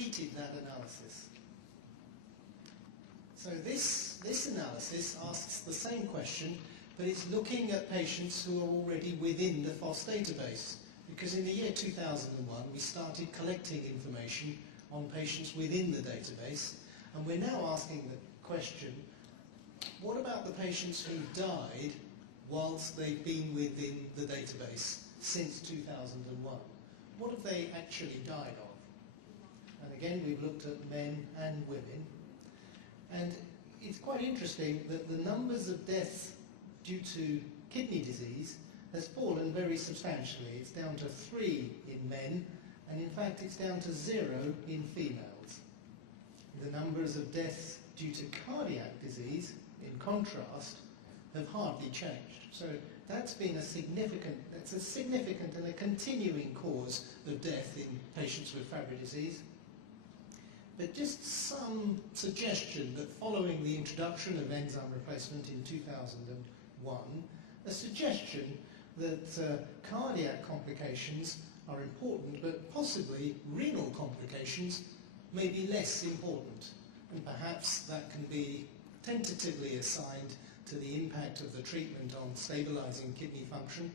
repeated that analysis. So this analysis asks the same question, but it's looking at patients who are already within the FOSS database. Because in the year 2001, we started collecting information on patients within the database, and we're now asking the question, what about the patients who died whilst they've been within the database since 2001? What have they actually died of? And again, we've looked at men and women. And it's quite interesting that the numbers of deaths due to kidney disease has fallen very substantially. It's down to 3 in men, and in fact it's down to 0 in females. The numbers of deaths due to cardiac disease, in contrast, have hardly changed. So that's been a significant and a continuing cause of death in patients with Fabry disease. But just some suggestion that following the introduction of enzyme replacement in 2001, a suggestion that cardiac complications are important, but possibly renal complications may be less important. And perhaps that can be tentatively assigned to the impact of the treatment on stabilizing kidney function.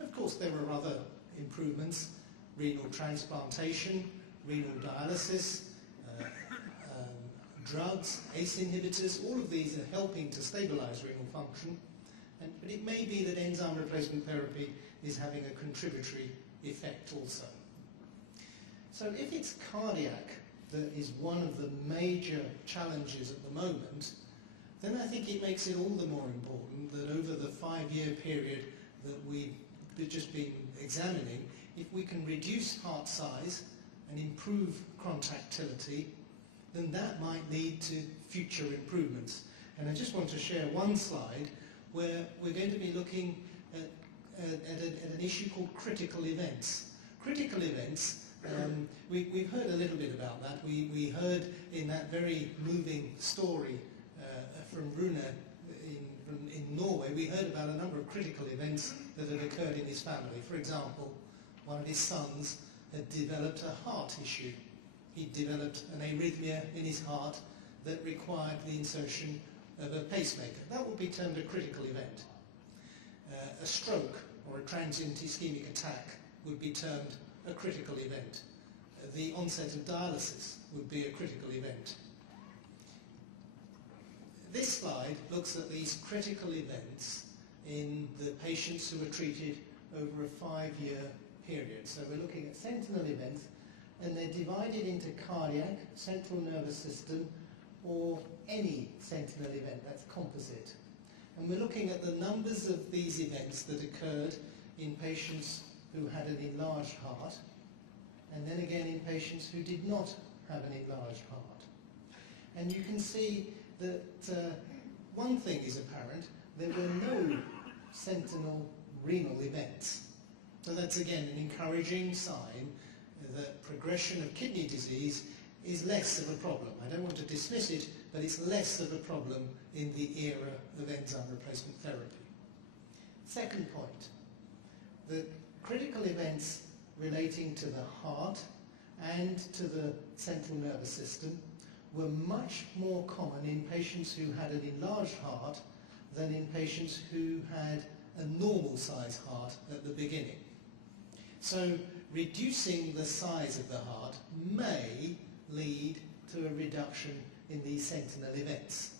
Of course, there are other improvements: renal transplantation, renal dialysis, drugs, ACE inhibitors. All of these are helping to stabilize renal function. But it may be that enzyme replacement therapy is having a contributory effect also. So if it's cardiac that is one of the major challenges at the moment, then I think it makes it all the more important that over the 5-year period that we've just been examining, if we can reduce heart size and improve contractility, then that might lead to future improvements. And I just want to share one slide where we're going to be looking at an issue called critical events. Critical events, we've heard a little bit about that. We heard in that very moving story from Rune in Norway, we heard about a number of critical events that had occurred in his family. For example, one of his sons had developed a heart issue. He developed an arrhythmia in his heart that required the insertion of a pacemaker. That would be termed a critical event. A stroke or a transient ischemic attack would be termed a critical event. The onset of dialysis would be a critical event. This slide looks at these critical events in the patients who were treated over a 5-year period. So we're looking at sentinel events, and they're divided into cardiac, central nervous system, or any sentinel event, that's composite. And we're looking at the numbers of these events that occurred in patients who had an enlarged heart, and then again in patients who did not have an enlarged heart. And you can see that one thing is apparent: there were no sentinel renal events. So that's again an encouraging sign that progression of kidney disease is less of a problem. I don't want to dismiss it, but it's less of a problem in the era of enzyme replacement therapy. Second point, the critical events relating to the heart and to the central nervous system were much more common in patients who had an enlarged heart than in patients who had a normal size heart at the beginning. So reducing the size of the heart may lead to a reduction in these sentinel events.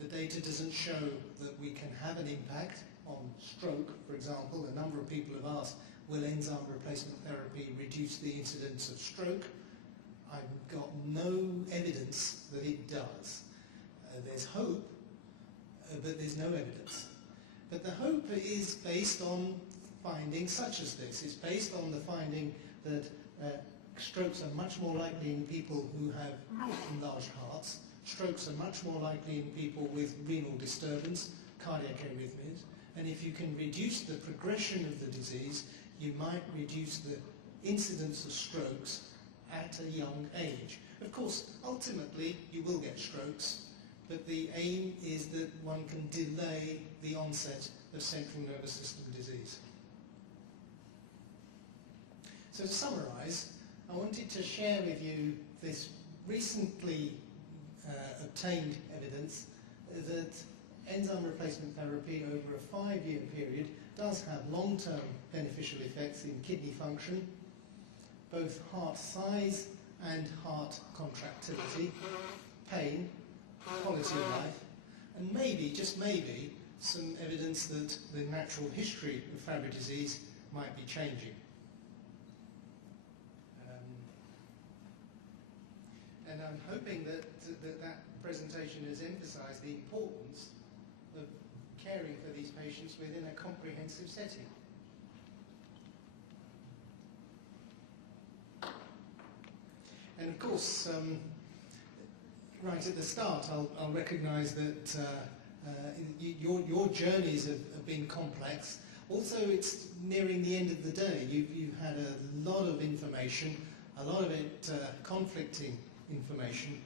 The data doesn't show that we can have an impact on stroke, for example. A number of people have asked, will enzyme replacement therapy reduce the incidence of stroke? I've got no evidence that it does. There's hope, but there's no evidence. But the hope is based on findings such as this. It's based on the finding that strokes are much more likely in people who have enlarged hearts. Strokes are much more likely in people with renal disturbance, cardiac arrhythmias. And if you can reduce the progression of the disease, you might reduce the incidence of strokes at a young age. Of course, ultimately, you will get strokes, but the aim is that one can delay the onset of central nervous system disease. So to summarize, I wanted to share with you this recently obtained evidence that enzyme replacement therapy over a 5-year period does have long-term beneficial effects in kidney function, both heart size and heart contractility, pain, quality of life, and maybe, just maybe, some evidence that the natural history of Fabry disease might be changing. And I'm hoping that presentation has emphasised the importance of caring for these patients within a comprehensive setting. And of course, right at the start, I'll recognise that your journeys have been complex. Also, it's nearing the end of the day. You've had a lot of information, a lot of it conflicting information,